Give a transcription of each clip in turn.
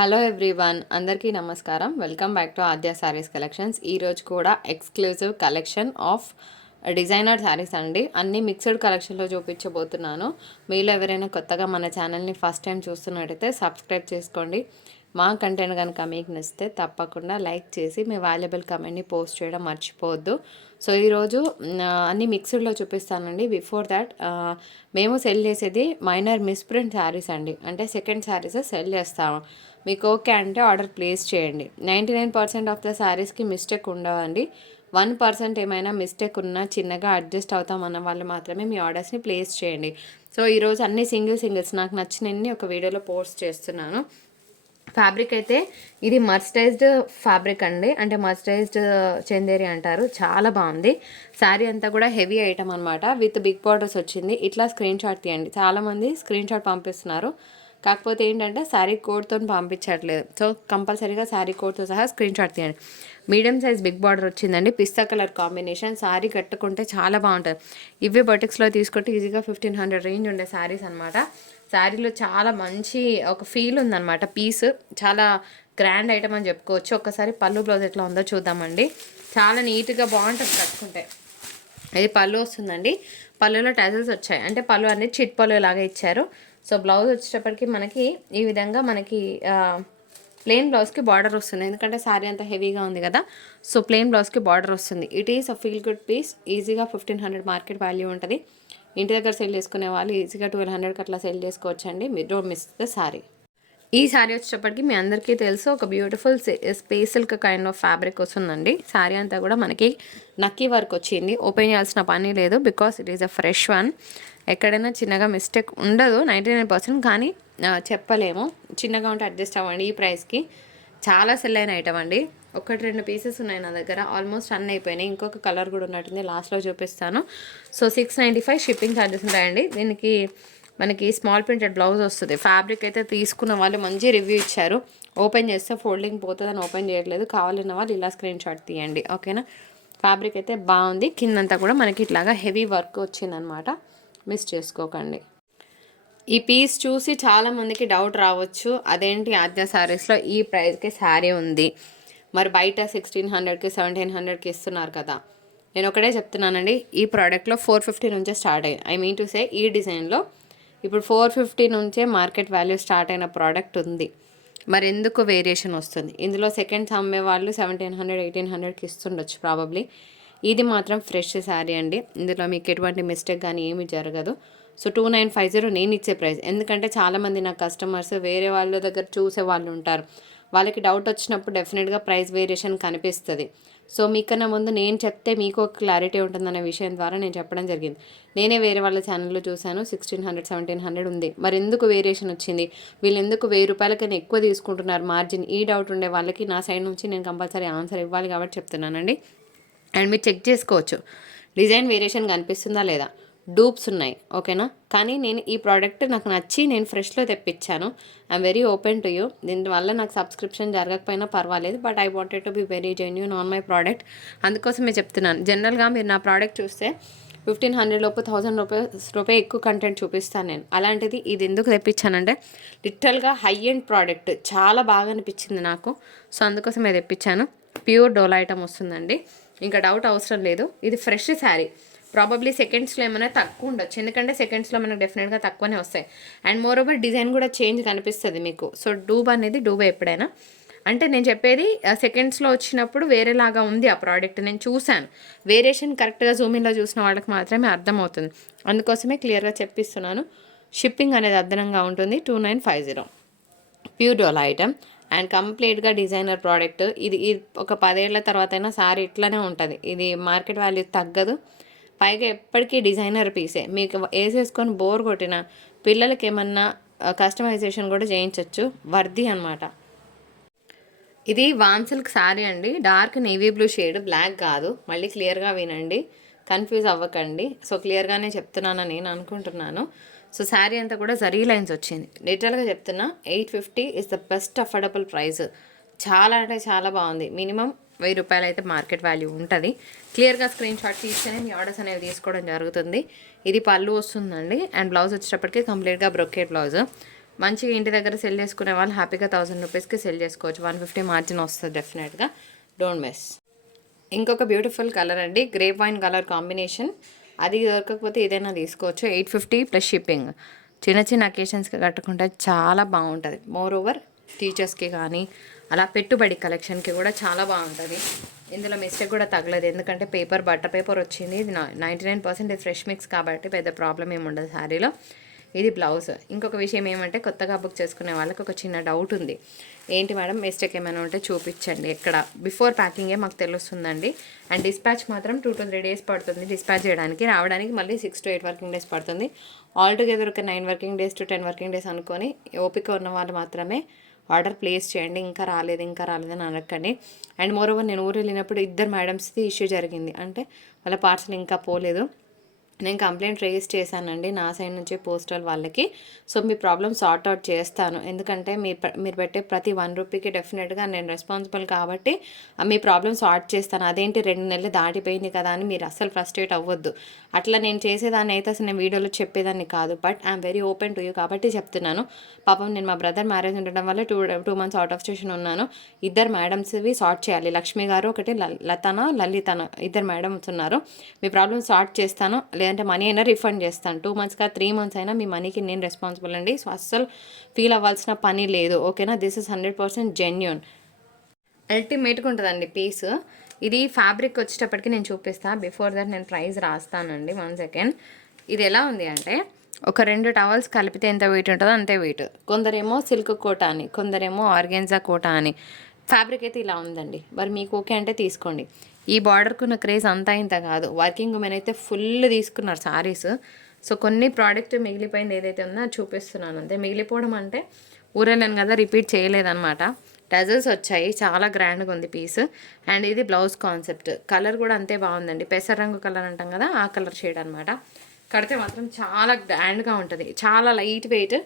Hello everyone, అందరికీ నమస్కారం. Welcome back to Aadya saris collections. ఈరోజు కూడా exclusive collection of designer saris అండి. అన్ని మిక్స్డ్ కలెక్షన్లో చూపించబోతున్నాను. మీలో ఎవరైనా కొత్తగా మన ఛానల్ని ఫస్ట్ టైం చూస్తున్నట్టయితే సబ్స్క్రైబ్ చేసుకోండి. మా కంటెంట్ కనుక మీకు నచ్చితే తప్పకుండా లైక్ చేసి మీ వాల్యుబుల్ కమెంట్ని పోస్ట్ చేయడం మర్చిపోవద్దు. సో ఈరోజు అన్ని మిక్స్డ్లో చూపిస్తానండి. బిఫోర్ దాట్ మేము సెల్ చేసేది మైనర్ మిస్ప్రింట్ శారీస్ అండి. అంటే సెకండ్ శారీస్ సెల్ చేస్తాము. మీకు ఓకే అంటే ఆర్డర్ ప్లేస్ చేయండి. 99% ఆఫ్ ద శారీస్కి మిస్టేక్ ఉండవండి. 1% ఏమైనా మిస్టేక్ ఉన్నా చిన్నగా అడ్జస్ట్ అవుతామన్న వాళ్ళు మాత్రమే మీ ఆర్డర్స్ని ప్లేస్ చేయండి. సో ఈరోజు అన్ని సింగిల్స్ నాకు నచ్చినన్ని ఒక వీడియోలో పోస్ట్ చేస్తున్నాను. ఫ్యాబ్రిక్ అయితే ఇది మర్సరైజ్డ్ ఫ్యాబ్రిక్ అండి. అంటే మర్సరైజ్డ్ చందేరి అంటారు. చాలా బాగుంది. శారీ అంతా కూడా హెవీ ఐటమ్ అనమాట. విత్ బిగ్ బార్డర్స్ వచ్చింది. ఇట్లా స్క్రీన్ షాట్ తీయండి. చాలామంది స్క్రీన్ షాట్ పంపిస్తున్నారు. కాకపోతే ఏంటంటే శారీ కోడ్తో పంపించట్లేదు. సో కంపల్సరీగా శారీ కోడ్తో సహా స్క్రీన్ షాట్ తీయండి. మీడియం సైజ్ బిగ్ బార్డర్ వచ్చిందండి. పిస్తా కలర్ కాంబినేషన్. శారీ కట్టుకుంటే చాలా బాగుంటుంది. ఇవే బొటిక్స్లో తీసుకుంటే ఈజీగా 1500 రేంజ్ ఉండే శారీస్ అనమాట. శారీలో చాలా మంచి ఒక ఫీల్ ఉందన్నమాట. పీస్ చాలా గ్రాండ్ ఐటమ్ అని చెప్పుకోవచ్చు. ఒక్కసారి పళ్ళు బ్లౌజ్ ఎట్లా ఉందో చూద్దామండి. చాలా నీట్గా బాగుంటుంది కట్టుకుంటే. ఇది పళ్ళు వస్తుందండి. పళ్ళులో టజల్స్ వచ్చాయి. అంటే పళ్ళు అనేది చిట్ పళ్ళు లాగా ఇచ్చారు. సో బ్లౌజ్ వచ్చేటప్పటికి మనకి ఈ విధంగా మనకి ప్లెయిన్ బ్లౌజ్కి బార్డర్ వస్తుంది. ఎందుకంటే శారీ అంతా హెవీగా ఉంది కదా. సో ప్లెయిన్ బ్లౌజ్కి బార్డర్ వస్తుంది. It is a feel good piece. ఈజీగా 1500 మార్కెట్ వాల్యూ ఉంటుంది. ఇంటి దగ్గర సెల్ చేసుకునే వాళ్ళు ఈజీగా 1200కి అట్లా సెల్ చేసుకోవచ్చండి. మీరు డోంట్ మిస్ ద శారీ. ఈ శారీ వచ్చేటప్పటికి మీ అందరికీ తెలుసు ఒక beautiful space silk kind of fabric వస్తుందండి. శారీ అంతా కూడా మనకి నక్కీ వర్క్ వచ్చింది. ఓపెన్ చేయాల్సిన పని లేదు. Because it is a fresh one. ఎక్కడైనా చిన్నగా మిస్టేక్ ఉండదు 99%. కానీ చెప్పలేము. చిన్నగా ఉంటే అడ్జస్ట్ అవ్వండి. ఈ ప్రైస్కి చాలా సెల్ అయిన ఐటమ్ అండి. 1-2 పీసెస్ ఉన్నాయి నా దగ్గర. ఆల్మోస్ట్ అన్నీ అయిపోయినాయి. ఇంకొక కలర్ కూడా ఉన్నట్టుంది. లాస్ట్లో చూపిస్తాను. సో 695 షిప్పింగ్ ఛార్జెస్ ఉంటాయండి. దీనికి మనకి స్మాల్ ప్రింటెడ్ బ్లౌజ్ వస్తుంది. ఫ్యాబ్రిక్ అయితే తీసుకున్న వాళ్ళు మంచి రివ్యూ ఇచ్చారు. ఓపెన్ చేస్తే ఫోల్డింగ్ పోతుందని ఓపెన్ చేయట్లేదు. కావాలన్న వాళ్ళు ఇలా స్క్రీన్ షాట్ తీయండి. ఓకేనా. ఫ్యాబ్రిక్ అయితే బాగుంది. కిందంతా కూడా మనకి ఇట్లాగా హెవీ వర్క్ వచ్చిందనమాట. మిస్ చేసుకోకండి. ఈ పీస్ చూసి చాలామందికి డౌట్ రావచ్చు. అదేంటి ఆద్య శారీస్లో ఈ ప్రైస్కి శారీ ఉంది, మరి బయట 1600కి 1700కి ఇస్తున్నారు కదా. నేను ఒకటే చెప్తున్నానండి. ఈ ప్రోడక్ట్లో 450 నుంచే స్టార్ట్ అయ్యింది. ఐ మీన్ టు సే ఈ డిజైన్లో ఇప్పుడు 450 నుంచే మార్కెట్ వాల్యూ స్టార్ట్ అయిన ప్రోడక్ట్ ఉంది. మరి ఎందుకు వేరియేషన్ వస్తుంది? ఇందులో సెకండ్స్ అమ్మే వాళ్ళు 1700 1800కి ఇస్తుండొచ్చు ప్రాబబ్లీ. ఇది మాత్రం ఫ్రెష్ శారీ అండి. ఇందులో మీకు ఎటువంటి మిస్టేక్ కానీ ఏమీ జరగదు. సో 2950 నేను ఇచ్చే ప్రైస్. ఎందుకంటే చాలామంది నా కస్టమర్స్ వేరే వాళ్ళ దగ్గర చూసే వాళ్ళు ఉంటారు. వాళ్ళకి డౌట్ వచ్చినప్పుడు డెఫినెట్గా ప్రైస్ వేరియేషన్ కనిపిస్తుంది. సో మీకన్నా ముందు నేను చెప్తే మీకు ఒక క్లారిటీ ఉంటుందనే విషయం ద్వారా నేను చెప్పడం జరిగింది. నేనే వేరే వాళ్ళ ఛానల్లో చూశాను 1600 1700 ఉంది. మరి ఎందుకు వేరియేషన్ వచ్చింది? వీళ్ళు ఎందుకు 1000 రూపాయలకైనా ఎక్కువ తీసుకుంటున్నారు మార్జిన్? ఈ డౌట్ ఉండే వాళ్ళకి నా సైడ్ నుంచి నేను కంపల్సరీ ఆన్సర్ ఇవ్వాలి కాబట్టి చెప్తున్నానండి. అండ్ మీరు చెక్ చేసుకోవచ్చు డిజైన్ వేరియేషన్ కనిపిస్తుందా లేదా. డూప్స్ ఉన్నాయి. ఓకేనా. కానీ నేను ఈ ప్రోడక్ట్ నాకు నచ్చి నేను ఫ్రెష్లో తెప్పించాను. I'm very open to you. దీనివల్ల నాకు సబ్స్క్రిప్షన్ జరగకపోయినా పర్వాలేదు. But I wanted to be very genuine on my product. అందుకోసమే చెప్తున్నాను. జనరల్గా మీరు నా ప్రోడక్ట్ చూస్తే 1500 లోపు 1000 రూపాయ ఎక్కువ కంటెంట్ చూపిస్తాను నేను. అలాంటిది ఇది ఎందుకు తెప్పించానంటే లిటరల్గా హై ఎండ్ ప్రోడక్ట్ చాలా బాగా అనిపించింది నాకు. సో అందుకోసమే తెప్పించాను. ప్యూర్ డోలా ఐటమ్ వస్తుందండి. ఇంకా డౌట్ అవసరం లేదు. ఇది ఫ్రెష్ శారీ. ప్రాబబ్లీ సెకండ్స్లో ఏమైనా తక్కువ ఉండొచ్చు. ఎందుకంటే సెకండ్స్లో మనకు డెఫినెట్గా తక్కువనే వస్తాయి. అండ్ మోర్ ఓవర్ డిజైన్ కూడా చేంజ్ కనిపిస్తుంది మీకు. సో డూబే ఎప్పుడైనా. అంటే నేను చెప్పేది సెకండ్స్లో వచ్చినప్పుడు వేరేలాగా ఉంది ఆ ప్రోడక్ట్. నేను చూశాను. వేరియేషన్ కరెక్ట్గా జూమిన్లో చూసిన వాళ్ళకి మాత్రమే అర్థమవుతుంది. అందుకోసమే క్లియర్గా చెప్పిస్తున్నాను. షిప్పింగ్ అనేది అదనంగా ఉంటుంది. 2950 ప్యూర్ డోలా ఐటమ్. అండ్ కంప్లీట్గా డిజైనర్ ప్రోడక్ట్. ఇది ఒక 10 ఏళ్ల తర్వాత అయినా సారీ ఇట్లానే ఉంటుంది. ఇది మార్కెట్ వాల్యూ తగ్గదు. పైగా ఎప్పటికీ డిజైనర్ పీసే. మీకు వేసేసుకొని బోర్ కొట్టిన పిల్లలకి ఏమన్నా కస్టమైజేషన్ కూడా చేయించవచ్చు. వర్ది అనమాట. ఇది వాన్ సిల్క్ శారీ అండి. Dark navy blue shade, black కాదు. మళ్ళీ క్లియర్గా వినండి, కన్ఫ్యూజ్ అవ్వకండి. సో క్లియర్గానే చెప్తున్నానని నేను అనుకుంటున్నాను. సో శారీ అంతా కూడా జరీ లైన్స్ వచ్చింది. లిటరల్గా చెప్తున్నా 850 is the best affordable price. చాలా అంటే చాలా బాగుంది. మినిమం 1000 రూపాయలు అయితే మార్కెట్ వాల్యూ ఉంటుంది. క్లియర్గా స్క్రీన్ షాట్ తీసుకొని మీ ఆర్డర్స్ అనేవి తీసుకోవడం జరుగుతుంది. ఇది పళ్ళు వస్తుందండి. అండ్ బ్లౌజ్ వచ్చేటప్పటికి కంప్లీట్గా బ్రొకేట్ బ్లౌజ్. మంచిగా ఇంటి దగ్గర సెల్ చేసుకునే వాళ్ళు హ్యాపీగా 1000 రూపీస్కి సెల్ చేసుకోవచ్చు. 150 మార్జిన్ వస్తుంది డెఫినెట్గా. Don't miss. ఇంకొక బ్యూటిఫుల్ కలర్ అండి, గ్రేప్ వైన్ కలర్ కాంబినేషన్. అది దొరకకపోతే ఏదైనా తీసుకోవచ్చు. 850 ప్లస్ షిప్పింగ్. చిన్న చిన్న అకేషన్స్కి కట్టుకుంటే చాలా బాగుంటుంది. మోర్ ఓవర్ టీచర్స్కి కానీ అలా పెట్టుబడి కలెక్షన్కి కూడా చాలా బాగుంటుంది. ఇందులో మిస్టేక్ కూడా తగలేదు, ఎందుకంటే బట్టర్ పేపర్ వచ్చింది. ఇది 99% ఫ్రెష్ మిక్స్ కాబట్టి పెద్ద ప్రాబ్లం ఏమి ఉండదు శారీలో. ఇది బ్లౌజ్. ఇంకొక విషయం ఏమంటే, కొత్తగా బుక్ చేసుకునే వాళ్ళకి ఒక చిన్న డౌట్ ఉంది. ఏంటి మేడం, మిస్టేక్ ఏమైనా ఉంటే చూపించండి. ఎక్కడ బిఫోర్ ప్యాకింగే మాకు తెలుస్తుందండి. అండ్ డిస్పాచ్ మాత్రం 2 to 3 డేస్ పడుతుంది డిస్పాచ్ చేయడానికి. రావడానికి మళ్ళీ 6 to 8 వర్కింగ్ డేస్ పడుతుంది. ఆల్టుగెదర్ ఒక 9 working days to 10 working days అనుకొని ఓపిక ఉన్న వాళ్ళు మాత్రమే ఆర్డర్ ప్లేస్ చేయండి. ఇంకా రాలేదని అనకండి. అండ్ మోరోవర్, నేను ఊరు వెళ్ళినప్పుడు 2 మేడమ్స్ది ఇష్యూ జరిగింది. అంటే వాళ్ళ పార్సల్ ఇంకా పోలేదు. నేను కంప్లైంట్ రేస్ చేశానండి నా సైడ్ నుంచి పోస్టల్ వాళ్ళకి. సో మీ ప్రాబ్లమ్ సార్ట్ అవుట్ చేస్తాను, ఎందుకంటే మీరు పెట్టే ప్రతి 1 రూపీకి డెఫినెట్గా నేను రెస్పాన్సిబుల్ కాబట్టి మీ ప్రాబ్లమ్ సార్ట్ చేస్తాను. అదేంటి 2 నెలలు దాటిపోయింది కదా అని మీరు అస్సలు ఫ్రస్ట్రేట్ అవ్వద్దు. అట్లా నేను చేసేదాన్ని అయితే అసలు నేను వీడియోలో చెప్పేదాన్ని కాదు. But I'm very open to you కాబట్టి చెప్తున్నాను. పాపం నేను మా బ్రదర్ మ్యారేజ్ ఉండడం వల్ల 2 months అవుట్ ఆఫ్ స్టేషన్ ఉన్నాను. 2 మేడమ్స్వి సార్ట్ చేయాలి. లక్ష్మి గారు, ఒకటి లలితన, 2 మేడమ్స్ ఉన్నారు. మీ ప్రాబ్లమ్ సార్ట్ చేస్తాను, లేదంటే మనీ అయినా రిఫండ్ చేస్తాను. 2 months 3 months అయినా మీ మనీకి నేను రెస్పాన్సిబుల్ అండి. సో అస్సలు ఫీల్ అవ్వాల్సిన పని లేదు, ఓకేనా. This is 100% genuine. అల్టిమేట్గా ఉంటుందండి పీస్. ఇది ఫ్యాబ్రిక్ వచ్చేటప్పటికి నేను చూపిస్తాను. బిఫోర్ దట్ నేను ప్రైస్ రాస్తానండి. 1 second. ఇది ఎలా ఉంది అంటే, ఒక 2 టవల్స్ కలిపితే ఎంత వెయిట్ ఉంటుందో అంతే వెయిట్. కొందరేమో సిల్క్ కోట అని, కొందరేమో ఆర్గెన్జా కోట అని. ఫ్యాబ్రిక్ అయితే ఇలా ఉందండి. మరి మీకు ఓకే అంటే తీసుకోండి. ఈ బార్డర్కున్న క్రేజ్ అంతా ఇంత కాదు. వర్కింగ్ ఉమెన్ అయితే ఫుల్ తీసుకున్నారు శారీస్. సో కొన్ని ప్రోడక్ట్ మిగిలిపోయింది ఏదైతే ఉందో అది చూపిస్తున్నాను అంతే. మిగిలిపోవడం అంటే ఊరెళ్ళాను కదా, రిపీట్ చేయలేదన్నమాట. టజల్స్ వచ్చాయి, చాలా గ్రాండ్గా ఉంది పీస్. అండ్ ఇది బ్లౌజ్ కాన్సెప్ట్. కలర్ కూడా అంతే బాగుందండి. పెసర రంగు కలర్ అంటాం కదా, ఆ కలర్ షేడ్ అనమాట. కడితే మాత్రం చాలా గ్రాండ్గా ఉంటుంది. చాలా లైట్ వెయిట్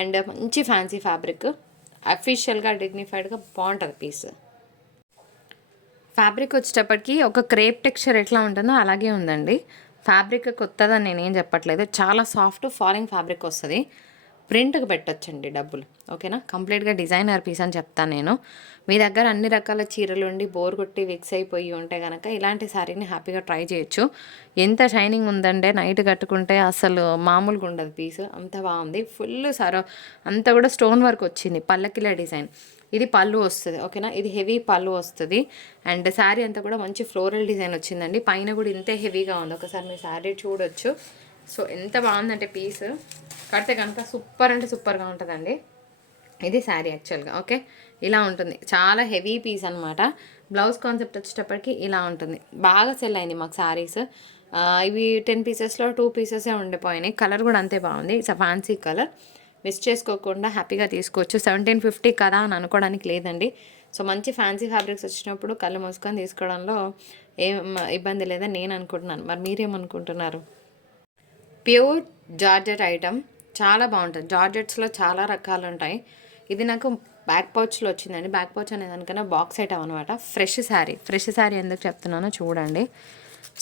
అండ్ మంచి ఫ్యాన్సీ ఫ్యాబ్రిక్. అఫీషియల్గా డిగ్నిఫైడ్గా బాగుంటుంది పీస్. ఫ్యాబ్రిక్ వచ్చేటప్పటికి ఒక క్రేప్ టెక్స్చర్ ఎట్లా ఉంటుందో అలాగే ఉందండి. ఫ్యాబ్రిక్ కొత్తదని నేనేం చెప్పట్లేదు. చాలా సాఫ్ట్ ఫాలింగ్ ఫ్యాబ్రిక్ వస్తుంది. ప్రింట్కి పెట్టొచ్చండి డబ్బులు, ఓకేనా. కంప్లీట్గా డిజైనర్ పీస్ అని చెప్తాను నేను. మీ దగ్గర అన్ని రకాల చీరలు ఉండి బోర్ కొట్టి విక్స్ అయిపోయి ఉంటే కనుక ఇలాంటి శారీని హ్యాపీగా ట్రై చేయొచ్చు. ఎంత షైనింగ్ ఉందంటే నైట్ కట్టుకుంటే అసలు మామూలుగా ఉండదు పీస్. అంత బాగుంది. ఫుల్ అంతా కూడా స్టోన్ వర్క్ వచ్చింది, పల్లకిల డిజైన్. ఇది పళ్ళు వస్తుంది, ఓకేనా. ఇది హెవీ పళ్ళు వస్తుంది. అండ్ శారీ అంతా కూడా మంచి ఫ్లోరల్ డిజైన్ వచ్చిందండి. పైన కూడా ఇంతే హెవీగా ఉంది. ఒకసారి మీ శారీ చూడొచ్చు. సో ఎంత బాగుందంటే పీస్ కడితే కనుక సూపర్ అంటే సూపర్గా ఉంటుందండి. ఇది శారీ యాక్చువల్గా, ఓకే. ఇలా ఉంటుంది. చాలా హెవీ పీస్ అనమాట. బ్లౌజ్ కాన్సెప్ట్ వచ్చేటప్పటికి ఇలా ఉంటుంది. బాగా సెల్ అయింది మాకు శారీస్. ఇవి 10 పీసెస్లో 2 పీసెసే ఉండిపోయినాయి. కలర్ కూడా అంతే బాగుంది. It's a fancy colour. Miss చేసుకోకుండా హ్యాపీగా తీసుకోవచ్చు. 1750 కదా అని అనుకోవడానికి లేదండి. సో మంచి ఫ్యాన్సీ ఫ్యాబ్రిక్స్ వచ్చినప్పుడు కళ్ళు మూసుకొని తీసుకోవడంలో ఏం ఇబ్బంది లేదని నేను అనుకుంటున్నాను. మరి మీరేమనుకుంటున్నారు? ప్యూర్ జార్జెట్ ఐటమ్ చాలా బాగుంటుంది. జార్జెట్స్లో చాలా రకాలు ఉంటాయి. ఇది నాకు బ్యాక్ పౌచ్లో వచ్చిందండి. బ్యాక్ పౌచ్ అనే దానికన్నా బాక్స్ ఐటమ్ అనమాట. ఫ్రెష్ శారీ ఎందుకు చెప్తున్నానో చూడండి.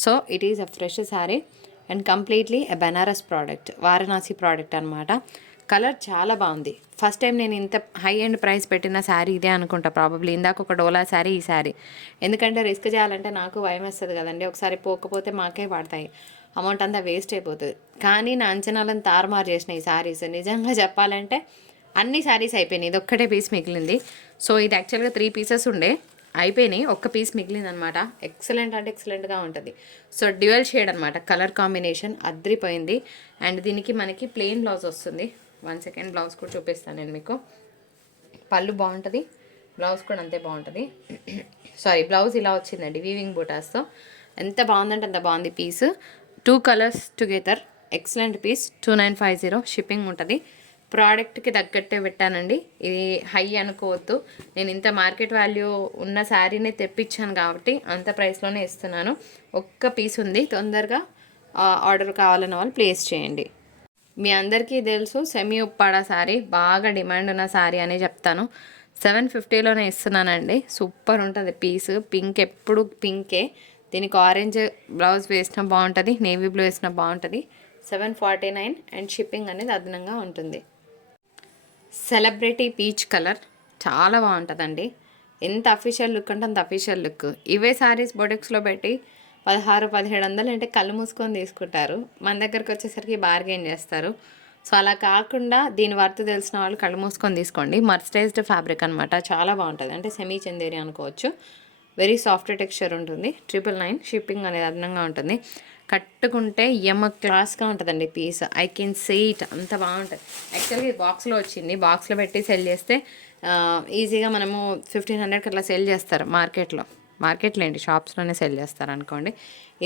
So it is a fresh sari and completely a Benaras product, Varanasi product అనమాట. కలర్ చాలా బాగుంది. ఫస్ట్ టైం నేను ఇంత హై ఎండ్ ప్రైస్ పెట్టిన శారీ ఇదే అనుకుంటా ప్రాబబ్లీ. ఇందాక ఒక డోలా శారీ, ఈ శారీ. ఎందుకంటే రిస్క్ చేయాలంటే నాకు భయం వేస్తుంది కదండి. ఒకసారి పోకపోతే మాకే పడతాయి, అమౌంట్ అంతా వేస్ట్ అయిపోతుంది. కానీ నా అంచనాలను తారుమారు చేసిన ఈ శారీస్. నిజంగా చెప్పాలంటే అన్ని శారీస్ అయిపోయినాయి, ఇది ఒక్కటే పీస్ మిగిలింది. సో ఇది యాక్చువల్గా 3 పీసెస్ ఉండే, అయిపోయినాయి. ఒక్క పీస్ మిగిలింది అనమాట. ఎక్సలెంట్ అంటే ఎక్సలెంట్గా ఉంటుంది. సో డ్యూయల్ షేడ్ అనమాట. కలర్ కాంబినేషన్ అద్రిపోయింది. అండ్ దీనికి మనకి ప్లెయిన్ బ్లౌజ్ వస్తుంది. 1 second, బ్లౌజ్ కూడా చూపిస్తాను నేను మీకు. పళ్ళు బాగుంటుంది, బ్లౌజ్ కూడా అంతే బాగుంటుంది. సారీ, బ్లౌజ్ ఇలా వచ్చిందండి వీవింగ్ బూటాస్తో. ఎంత బాగుందంటే అంత బాగుంది piece. 2 colours together, excellent piece. 2950 shipping ఉంటుంది. ప్రోడక్ట్కి తగ్గట్టే పెట్టానండి. ఇది హై అనుకోవద్దు. నేను ఇంత మార్కెట్ వాల్యూ ఉన్న శారీనే తెప్పించాను కాబట్టి అంత ప్రైస్లోనే ఇస్తున్నాను. ఒక్క పీస్ ఉంది. తొందరగా ఆర్డర్ కావాలన్న వాళ్ళు ప్లేస్ చేయండి. మీ అందరికీ తెలుసు సెమీ ఉప్పాడ శారీ బాగా డిమాండ్ ఉన్న శారీ అనే చెప్తాను. 750లోనే ఇస్తున్నానండి. సూపర్ ఉంటుంది పీస్. పింక్, ఎప్పుడు పింకే. దీనికి ఆరెంజ్ బ్లౌజ్ వేసినా బాగుంటుంది, నేవీ బ్లూ వేసినా బాగుంటుంది. 749 అండ్ షిప్పింగ్ అనేది అదనంగా ఉంటుంది. సెలబ్రిటీ పీచ్ కలర్ చాలా బాగుంటుందండి. ఎంత అఫీషియల్ లుక్ అంటే అంత అఫీషియల్ లుక్. ఇవే శారీస్ బొటిక్స్లో పెట్టి 1600-1700 అంటే కళ్ళు మూసుకొని తీసుకుంటారు. మన దగ్గరకు వచ్చేసరికి బార్గెన్ చేస్తారు. సో అలా కాకుండా దీని వర్త్ తెలిసిన వాళ్ళు కళ్ళు మూసుకొని తీసుకోండి. మర్సరైజ్డ్ ఫ్యాబ్రిక్ అనమాట, చాలా బాగుంటుంది. అంటే సెమీ చందేరి అనుకోవచ్చు. వెరీ సాఫ్ట్ టెక్స్చర్ ఉంటుంది. 999 షిప్పింగ్ అనేది అదనంగా ఉంటుంది. కట్టుకుంటే క్లాస్గా ఉంటుందండి piece. I can say it, అంత బాగుంటుంది. యాక్చువల్గా ఇది బాక్స్లో వచ్చింది. బాక్స్లో పెట్టి సెల్ చేస్తే ఈజీగా మనము 1500కి అట్లా సెల్ చేస్తారు మార్కెట్లో ఏంటి, షాప్స్లోనే సెల్ చేస్తారు అనుకోండి.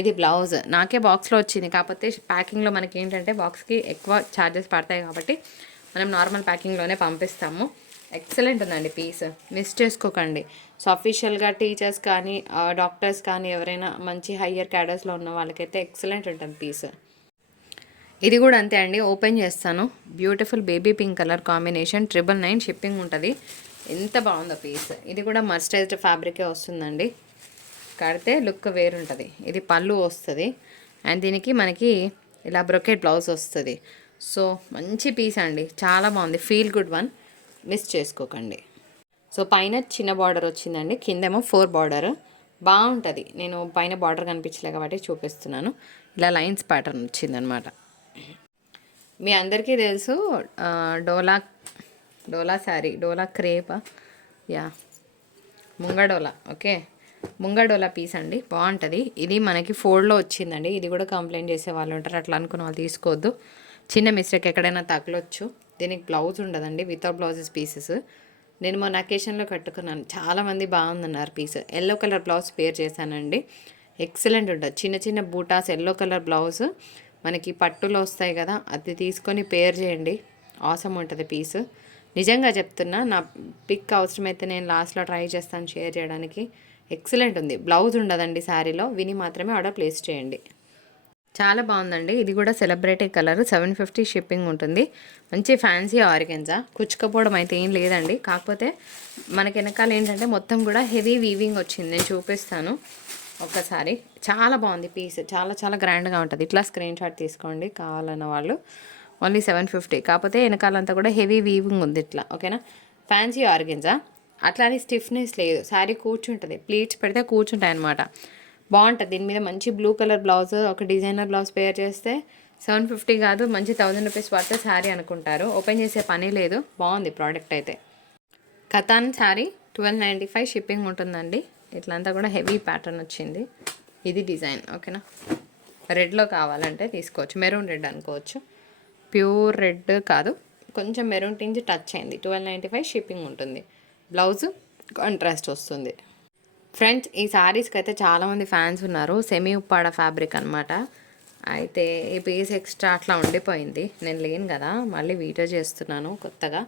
ఇది బ్లౌజ్ నాకే బాక్స్లో వచ్చింది. కాకపోతే ప్యాకింగ్లో మనకి ఏంటంటే బాక్స్కి ఎక్కువ ఛార్జెస్ పడతాయి కాబట్టి మనం నార్మల్ ప్యాకింగ్లోనే పంపిస్తాము. ఎక్సలెంట్ ఉందండి పీస్, మిస్ చేసుకోకండి. సో అఫీషియల్గా టీచర్స్ కానీ డాక్టర్స్ కానీ ఎవరైనా మంచి హయ్యర్ క్యాడర్స్లో ఉన్న వాళ్ళకైతే ఎక్సలెంట్ ఉంటుంది పీస్. ఇది కూడా అంతే అండి. ఓపెన్ చేస్తాను. Beautiful baby pink colour combination, 999 shipping ఉంటుంది. ఎంత బాగుందో పీస్. ఇది కూడా మర్సరైజ్డ్ ఫ్యాబ్రికే వస్తుందండి. కడితే లుక్ వేరుంటుంది. ఇది పళ్ళు వస్తుంది అండ్ దీనికి మనకి ఇలా బ్రొకెట్ బ్లౌజ్ వస్తుంది. సో మంచి పీస్ అండి, చాలా బాగుంది. ఫీల్ గుడ్ వన్, మిస్ చేసుకోకండి. సో పైన చిన్న బార్డర్ వచ్చిందండి, కిందేమో 4 బార్డర్. బాగుంటుంది. నేను పైన బార్డర్ కనిపించలే కాబట్టి చూపిస్తున్నాను. ఇలా లైన్స్ ప్యాటర్న్ వచ్చిందనమాట. మీ అందరికీ తెలుసు డోలా శారీ, డోలా క్రేపా, యా ముంగడోలా. ఓకే, ముంగడోలా పీస్ అండి, బాగుంటుంది. ఇది మనకి ఫోల్డ్లో వచ్చిందండి. ఇది కూడా కంప్లైంట్ చేసే వాళ్ళు ఉంటారు, అట్లా అనుకున్న వాళ్ళు తీసుకోవద్దు. చిన్న మిస్టేక్ ఎక్కడైనా తగలొచ్చు. దీనికి బ్లౌజ్ ఉండదండి, వితౌట్ బ్లౌజెస్ పీసెస్. నేను మొన్న అకేషన్లో కట్టుకున్నాను, చాలామంది బాగుందన్నారు piece. Yellow colour blouse pair చేశానండి, ఎక్సలెంట్ ఉంటుంది. చిన్న చిన్న బూటాస్ ఎల్లో కలర్ బ్లౌజ్ మనకి పట్టులో వస్తాయి కదా, అది తీసుకొని పేర్ చేయండి, ఆసమ్ ఉంటుంది పీస్. నిజంగా చెప్తున్నా, నా పిక్ అవసరమైతే నేను లాస్ట్లో ట్రై చేస్తాను షేర్ చేయడానికి. ఎక్సలెంట్ ఉంది. బ్లౌజ్ ఉండదండి శారీలో, విని మాత్రమే ఆర్డర్ ప్లేస్ చేయండి. చాలా బాగుందండి. ఇది కూడా సెలబ్రిటీ కలర్, 750 షిప్పింగ్ ఉంటుంది. మంచి ఫ్యాన్సీ ఆర్గెన్జా, కుచ్చుకపోవడం అయితే ఏం లేదండి. కాకపోతే మనకి వెనకాల ఏంటంటే మొత్తం కూడా హెవీ వీవింగ్ వచ్చింది. నేను చూపిస్తాను ఒక్కసారి. చాలా బాగుంది పీస్, చాలా చాలా గ్రాండ్గా ఉంటుంది. ఇట్లా స్క్రీన్ షాట్ తీసుకోండి కావాలన్న వాళ్ళు. ఓన్లీ 750. కాకపోతే వెనకాలంతా కూడా హెవీ వీవింగ్ ఉంది ఇట్లా. ఓకేనా, ఫ్యాన్సీ ఆర్గెన్జా. అట్లానే స్టిఫ్నెస్ లేదు, శారీ కూర్చుంటుంది. ప్లీట్స్ పెడితే కూర్చుంటాయి అనమాట. బాగుంటుంది. దీని మీద మంచి బ్లూ కలర్ బ్లౌజ్, ఒక డిజైనర్ బ్లౌజ్ పేర్ చేస్తే 750 కాదు, మంచి 1000 రూపీస్ పడితే శారీ అనుకుంటారు. ఓపెన్ చేసే పని లేదు. బాగుంది ప్రోడక్ట్ అయితే. కతాన్ శారీ 1295 షిప్పింగ్ ఉంటుందండి. ఇట్లంతా కూడా హెవీ ప్యాటర్న్ వచ్చింది. ఇది డిజైన్. ఓకేనా, రెడ్లో కావాలంటే తీసుకోవచ్చు. మెరూన్ రెడ్ అనుకోవచ్చు, ప్యూర్ రెడ్ కాదు, కొంచెం మెరూన్ టింజ్ టచ్ అయింది. 1295 షిప్పింగ్ ఉంటుంది. బ్లౌజ్ కాంట్రాస్ట్ వస్తుంది. ఫ్రెండ్స్, ఈ శారీస్కి అయితే చాలామంది ఫ్యాన్స్ ఉన్నారు. సెమీ ఉప్పాడ ఫ్యాబ్రిక్ అనమాట. అయితే ఈ పీస్ ఎక్స్ట్రా అట్లా ఉండిపోయింది. నేను లేను కదా, మళ్ళీ వీడియో చేస్తున్నాను కొత్తగా.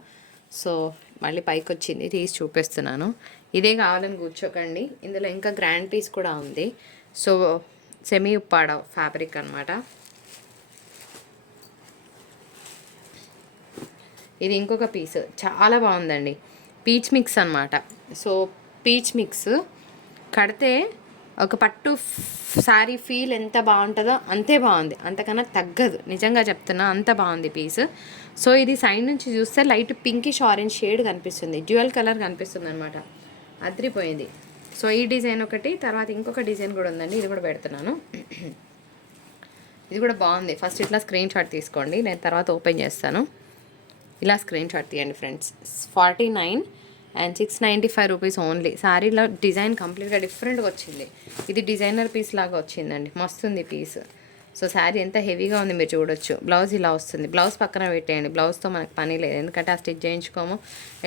సో మళ్ళీ పైకి వచ్చింది, తీసి చూపిస్తున్నాను. ఇదే కావాలని కూర్చోకండి, ఇందులో ఇంకా గ్రాండ్ పీస్ కూడా ఉంది. సో సెమీ ఉప్పాడ ఫ్యాబ్రిక్ అనమాట. ఇది ఇంకొక పీస్, చాలా బాగుందండి. పీచ్ మిక్స్ అనమాట. సో పీచ్ మిక్స్ కడితే ఒక పట్టు శారీ ఫీల్ ఎంత బాగుంటుందో అంతే బాగుంది, అంతకన్నా తగ్గదు. నిజంగా చెప్తున్నా, అంత బాగుంది పీస్. సో ఇది సైడ్ నుంచి చూస్తే లైట్ పింకిష్ ఆరెంజ్ షేడ్ కనిపిస్తుంది, డ్యూయల్ కలర్ కనిపిస్తుంది అనమాట. అదిరిపోయింది. సో ఈ డిజైన్ ఒకటి, తర్వాత ఇంకొక డిజైన్ కూడా ఉందండి, ఇది కూడా పెడుతున్నాను. ఇది కూడా బాగుంది. ఫస్ట్ ఇట్లా స్క్రీన్ షాట్ తీసుకోండి, నేను తర్వాత ఓపెన్ చేస్తాను. ఇలా స్క్రీన్ షాట్ తీయండి ఫ్రెండ్స్. 49 and 695 rupees only. శారీలో డిజైన్ కంప్లీట్గా డిఫరెంట్గా వచ్చింది. ఇది డిజైనర్ పీస్ లాగా వచ్చిందండి, మస్తుంది పీస్. సో శారీ ఎంత హెవీగా ఉంది మీరు చూడొచ్చు. బ్లౌజ్ ఇలా వస్తుంది. బ్లౌజ్ పక్కన పెట్టేయండి, బ్లౌజ్తో మనకు పని లేదు, ఎందుకంటే ఆ స్టిచ్ చేయించుకోము,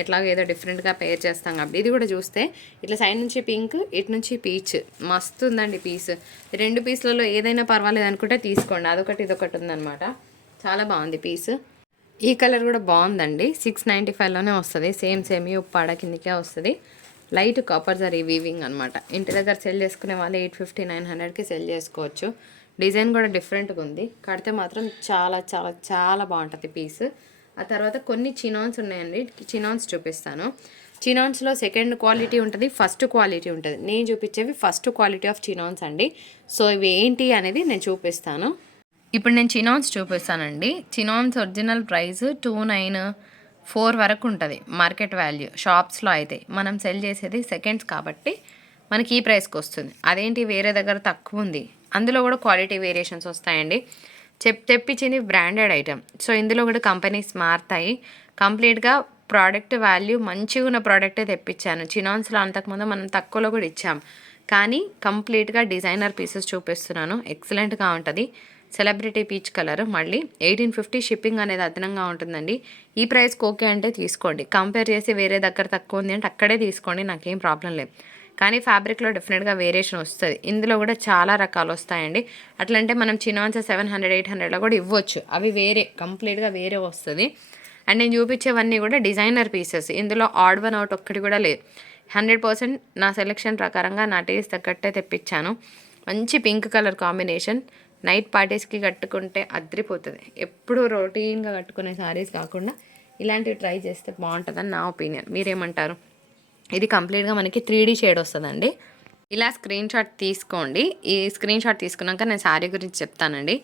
ఎట్లాగో ఏదో డిఫరెంట్గా పేర్ చేస్తాం కాబట్టి. ఇది కూడా చూస్తే ఇట్లా సైడ్ నుంచి పింక్, ఇటు నుంచి పీచ్, మస్తు ఉందండి పీస్. 2 పీస్లలో ఏదైనా పర్వాలేదు అనుకుంటే తీసుకోండి, అదొకటి ఇదొకటి ఉందన్నమాట. చాలా బాగుంది పీస్. ఈ కలర్ కూడా బాగుందండి. 695లోనే వస్తుంది. సేమీ ఉప్పాడ కిందకే వస్తుంది. లైట్ కాపర్ జరీ వీవింగ్ అనమాట. ఇంటి దగ్గర సెల్ చేసుకునే వాళ్ళు 850-900కి సెల్ చేసుకోవచ్చు. డిజైన్ కూడా డిఫరెంట్గా ఉంది. కడితే మాత్రం చాలా చాలా చాలా బాగుంటుంది పీస్. ఆ తర్వాత కొన్ని చినాన్స్ ఉన్నాయండి, చినాన్స్ చూపిస్తాను. చినాన్స్లో సెకండ్ క్వాలిటీ ఉంటుంది, ఫస్ట్ క్వాలిటీ ఉంటుంది. నేను చూపించేవి ఫస్ట్ క్వాలిటీ ఆఫ్ చినాన్స్ అండి. సో ఇవి ఏంటి అనేది నేను చూపిస్తాను. ఇప్పుడు నేను చినాన్స్ చూపిస్తానండి. చినాన్స్ ఒరిజినల్ ప్రైస్ 4 వరకు ఉంటుంది మార్కెట్ వాల్యూ షాప్స్లో అయితే. మనం సెల్ చేసేది సెకండ్స్ కాబట్టి మనకి ఈ ప్రైస్కి వస్తుంది. అదేంటి వేరే దగ్గర తక్కువ ఉంది. అందులో కూడా క్వాలిటీ వేరియేషన్స్ వస్తాయండి. తెప్పించింది బ్రాండెడ్ ఐటమ్. సో ఇందులో కూడా కంపెనీస్ మారుతాయి. కంప్లీట్గా ప్రోడక్ట్ వాల్యూ మంచిగా ఉన్న ప్రోడక్టే తెప్పించాను. చినాన్స్లో అంతకుముందు మనం తక్కువలో కూడా ఇచ్చాం, కానీ కంప్లీట్గా డిజైనర్ పీసెస్ చూపిస్తున్నాను. ఎక్సలెంట్గా ఉంటుంది. సెలబ్రిటీ పీచ్ కలర్, మళ్ళీ 1850 షిప్పింగ్ అనేది అదనంగా ఉంటుందండి. ఈ ప్రైస్కి ఓకే అంటే తీసుకోండి. కంపేర్ చేసి వేరే దగ్గర తక్కువ ఉంది అంటే అక్కడే తీసుకోండి, నాకేం ప్రాబ్లం లేదు. కానీ ఫ్యాబ్రిక్లో డెఫినెట్గా వేరియేషన్ వస్తుంది. ఇందులో కూడా చాలా రకాలు వస్తాయండి. అట్లంటే మనం చినాన్స్ 700 800లో కూడా ఇవ్వచ్చు. అవి వేరే, కంప్లీట్గా వేరే వస్తుంది. అండ్ నేను చూపించేవన్నీ కూడా డిజైనర్ పీసెస్. ఇందులో ఆడ్ వన్ అవుట్ ఒక్కటి కూడా లేదు. 100% నా సెలెక్షన్ ప్రకారంగా నా టేస్ట్ తగ్గట్టే తెప్పించాను. మంచి పింక్ కలర్ కాంబినేషన్. నైట్ పార్టీస్కి కట్టుకుంటే అద్రిపోతుంది. ఎప్పుడు రొటీన్గా కట్టుకునే శారీస్ కాకుండా ఇలాంటివి ట్రై చేస్తే బాగుంటుందని నా ఒపీనియన్. మీరేమంటారు? ఇది కంప్లీట్గా మనకి 3D షేడ్ వస్తుందండి. ఇలా స్క్రీన్ షాట్ తీసుకోండి. ఈ స్క్రీన్ షాట్ తీసుకున్నాక నేను శారీ గురించి చెప్తానండి.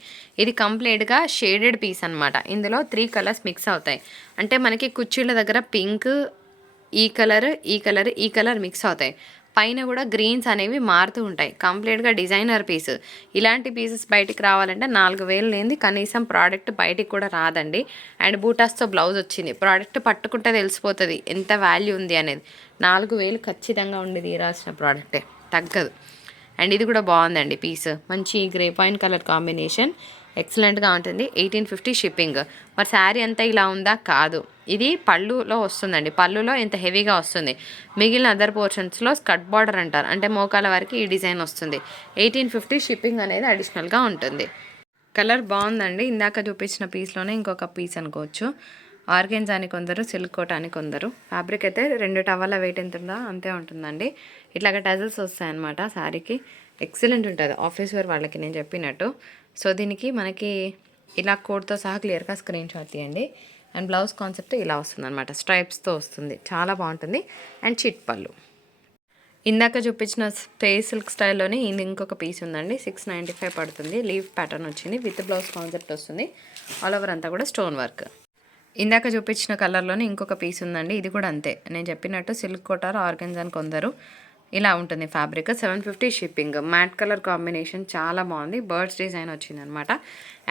ఇది కంప్లీట్గా షేడెడ్ పీస్ అనమాట. ఇందులో 3 కలర్స్ మిక్స్ అవుతాయి. అంటే మనకి కుర్చీల దగ్గర పింక్, ఈ కలర్, ఈ కలర్, ఈ కలర్ మిక్స్ అవుతాయి. పైన కూడా గ్రీన్స్ అనేవి మారుతూ ఉంటాయి. కంప్లీట్గా డిజైనర్ పీస్. ఇలాంటి పీసెస్ బయటికి రావాలంటే 4000 లేనిది కనీసం ప్రోడక్ట్ బయటికి కూడా రాదండి. అండ్ బూటాస్తో బ్లౌజ్ వచ్చింది. ప్రోడక్ట్ పట్టుకుంటే తెలిసిపోతుంది ఎంత వాల్యూ ఉంది అనేది. 4000 ఖచ్చితంగా ఉండి తీరాల్సిన ప్రోడక్టే, తగ్గదు. అండ్ ఇది కూడా బాగుందండి పీస్. మంచి గ్రే పాయింట్ కలర్ కాంబినేషన్, ఎక్సలెంట్గా ఉంటుంది. 1850 షిప్పింగ్. మరి శారీ అంతా ఇలా ఉందా? కాదు. ఇది పళ్ళులో వస్తుందండి. పళ్ళులో ఇంత హెవీగా వస్తుంది. మిగిలిన అదర్ పోర్షన్స్లో స్కర్ట్ బార్డర్ అంటారు, అంటే మోకాల వరకు ఈ డిజైన్ వస్తుంది. 1850 షిప్పింగ్ అనేది అడిషనల్గా ఉంటుంది. కలర్ బాగుందండి. ఇందాక చూపించిన పీస్లోనే ఇంకొక పీస్ అనుకోవచ్చు. ఆర్గెన్స్ అని కొందరు, సిల్క్ కోట్ అని కొందరు. ఫ్యాబ్రిక్ అయితే 2 టవల్ల వెయిట్ ఎంత ఉందో అంతే ఉంటుందండి. ఇట్లాగ టజల్స్ వస్తాయన్నమాట శారీకి. ఎక్సలెంట్ ఉంటుంది ఆఫీస్ వేర్ వాళ్ళకి నేను చెప్పినట్టు. సో దీనికి మనకి ఇలా కోడ్తో సహా క్లియర్గా స్క్రీన్ షాట్ తీయండి. అండ్ బ్లౌజ్ కాన్సెప్ట్ ఇలా వస్తుందన్నమాట. స్ట్రైప్స్తో వస్తుంది, చాలా బాగుంటుంది. అండ్ చిట్ పళ్ళు. ఇందాక చూపించిన స్పేస్ సిల్క్ స్టైల్లోనే ఇది ఇంకొక పీస్ ఉందండి. 695 పడుతుంది. లీఫ్ ప్యాటర్న్ వచ్చింది, విత్ బ్లౌజ్ కాన్సెప్ట్ వస్తుంది. ఆల్ ఓవర్ అంతా కూడా స్టోన్ వర్క్. ఇందాక చూపించిన కలర్లోనే ఇంకొక పీస్ ఉందండి. ఇది కూడా అంతే, నేను చెప్పినట్టు సిల్క్ కోటార్ ఆర్గన్స్ అని కొందరు. ఇలా ఉంటుంది fabric. 750 shipping. Mat colour combination చాలా బాగుంది. బర్డ్స్ డిజైన్ వచ్చింది అనమాట.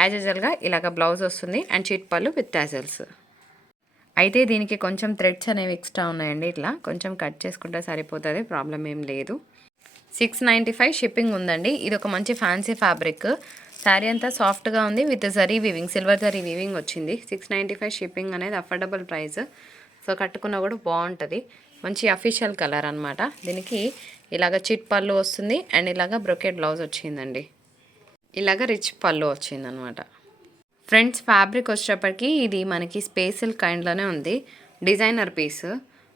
యాజ్ యూజువల్గా ఇలాగ బ్లౌజ్ వస్తుంది అండ్ చిట్ పళ్ళు విత్ టాజల్స్. అయితే దీనికి కొంచెం థ్రెడ్స్ అనేవి ఎక్స్ట్రా ఉన్నాయండి. ఇట్లా కొంచెం కట్ చేసుకుంటే సరిపోతుంది, ప్రాబ్లం ఏం లేదు. 695 షిప్పింగ్ ఉందండి. ఇది ఒక మంచి ఫ్యాన్సీ ఫ్యాబ్రిక్. శారీ అంతా సాఫ్ట్గా ఉంది with zari weaving, silver zari weaving వచ్చింది. 695 షిప్పింగ్ అనేది అఫోర్డబుల్ ప్రైస్. సో కట్టుకున్నా కూడా బాగుంటుంది. మంచి అఫీషియల్ కలర్ అనమాట. దీనికి ఇలాగ చిట్ పళ్ళు వస్తుంది అండ్ ఇలాగ బ్రొకెట్ బ్లౌజ్ వచ్చిందండి. ఇలాగ రిచ్ పళ్ళు వచ్చిందనమాట. ఫ్రెండ్స్ ఫ్యాబ్రిక్ వచ్చేటప్పటికి ఇది మనకి స్పేషల్ కైండ్లోనే ఉంది. Designer piece.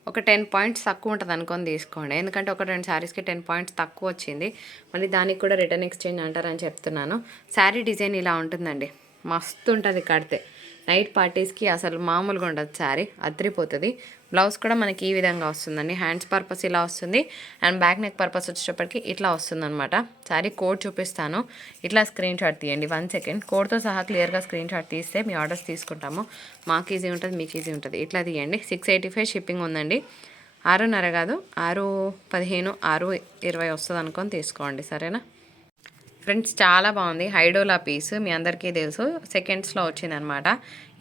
ఒక 10 పాయింట్స్ తక్కువ ఉంటుంది అనుకొని తీసుకోండి. ఎందుకంటే ఒక 2 శారీస్కి 10 పాయింట్స్ తక్కువ వచ్చింది. మళ్ళీ దానికి కూడా రిటర్న్ ఎక్స్చేంజ్ అంటారని చెప్తున్నాను. శారీ డిజైన్ ఇలా ఉంటుందండి. మస్తు ఉంటుంది కడితే. నైట్ పార్టీస్కి అసలు మామూలుగా ఉండదు శారీ, అద్రిపోతుంది. బ్లౌజ్ కూడా మనకి ఈ విధంగా వస్తుందండి. హ్యాండ్స్ పర్పస్ ఇలా వస్తుంది అండ్ బ్యాక్ నెక్ పర్పస్ వచ్చేటప్పటికి ఇట్లా వస్తుందన్నమాట. శారీ కోడ్ చూపిస్తాను, ఇట్లా స్క్రీన్ షాట్ తీయండి. 1 సెకండ్. కోడ్తో సహా క్లియర్గా స్క్రీన్ షాట్ తీస్తే మీ ఆర్డర్స్ తీసుకుంటాము. మాకు ఈజీ ఉంటుంది, మీకు ఈజీ ఉంటుంది. ఇట్లా తీయండి. 685 షిప్పింగ్ ఉందండి. 6.5 కాదు, 615 620 వస్తుంది అనుకొని తీసుకోండి, సరేనా ఫ్రెండ్స్. చాలా బాగుంది. హైడోలా పీస్ మీ అందరికీ తెలుసు, సెకండ్స్లో వచ్చిందనమాట.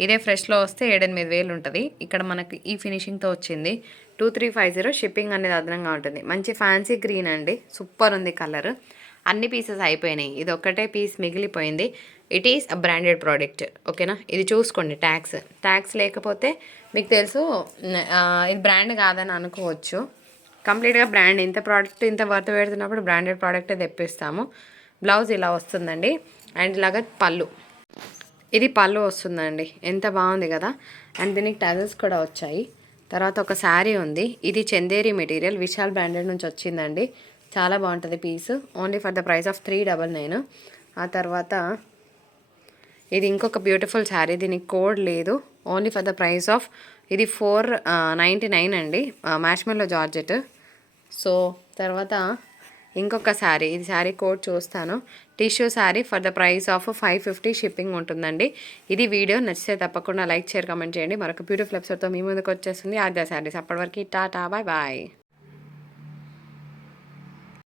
ఇదే ఫ్రెష్లో వస్తే 7-8 ఉంటుంది. ఇక్కడ మనకి ఈ ఫినిషింగ్తో వచ్చింది. 2350 షిప్పింగ్ అనేది అదనంగా ఉంటుంది. మంచి ఫ్యాన్సీ గ్రీన్ అండి, సూపర్ ఉంది కలర్. అన్ని పీసెస్ అయిపోయినాయి, ఇది ఒక్కటే పీస్ మిగిలిపోయింది. It is a branded product, ఓకేనా. ఇది చూసుకోండి. ట్యాక్స్ లేకపోతే మీకు తెలుసు ఇది బ్రాండ్ కాదని అనుకోవచ్చు. కంప్లీట్గా బ్రాండ్. ఇంత ప్రోడక్ట్ ఇంత వర్త్ పెడుతున్నప్పుడు బ్రాండెడ్ ప్రోడక్టే తెప్పిస్తాము. బ్లౌజ్ ఇలా వస్తుందండి అండ్ ఇలాగ పళ్ళు. ఇది పళ్ళు వస్తుందండి. ఎంత బాగుంది కదా. అండ్ దీనికి టజల్స్ కూడా వచ్చాయి. తర్వాత ఒక శారీ ఉంది. ఇది చందేరి మెటీరియల్, విశాల్ బ్రాండెడ్ నుంచి వచ్చిందండి. చాలా బాగుంటుంది piece. Only for the price of 399. ఆ తర్వాత ఇది ఇంకొక బ్యూటిఫుల్ శారీ. దీనికి కోడ్ లేదు. Only for the price of ఇది 499 అండి. Marshmallow georgette. సో తర్వాత ఇంకొక శారీ, ఇది శారీ కోడ్ చూస్తాను. Tissue sari for the price of 550 shipping ఉంటుందండి. ఇది వీడియో నచ్చితే తప్పకుండా లైక్, షేర్, కామెంట్ చేయండి. మరొక బ్యూటిఫుల్ ఎపిసోడ్తో మీ ముందుకు వచ్చేస్తుంది ఆద్య శారీస్. అప్పటి వరకు టాటా, బాయ్ బాయ్.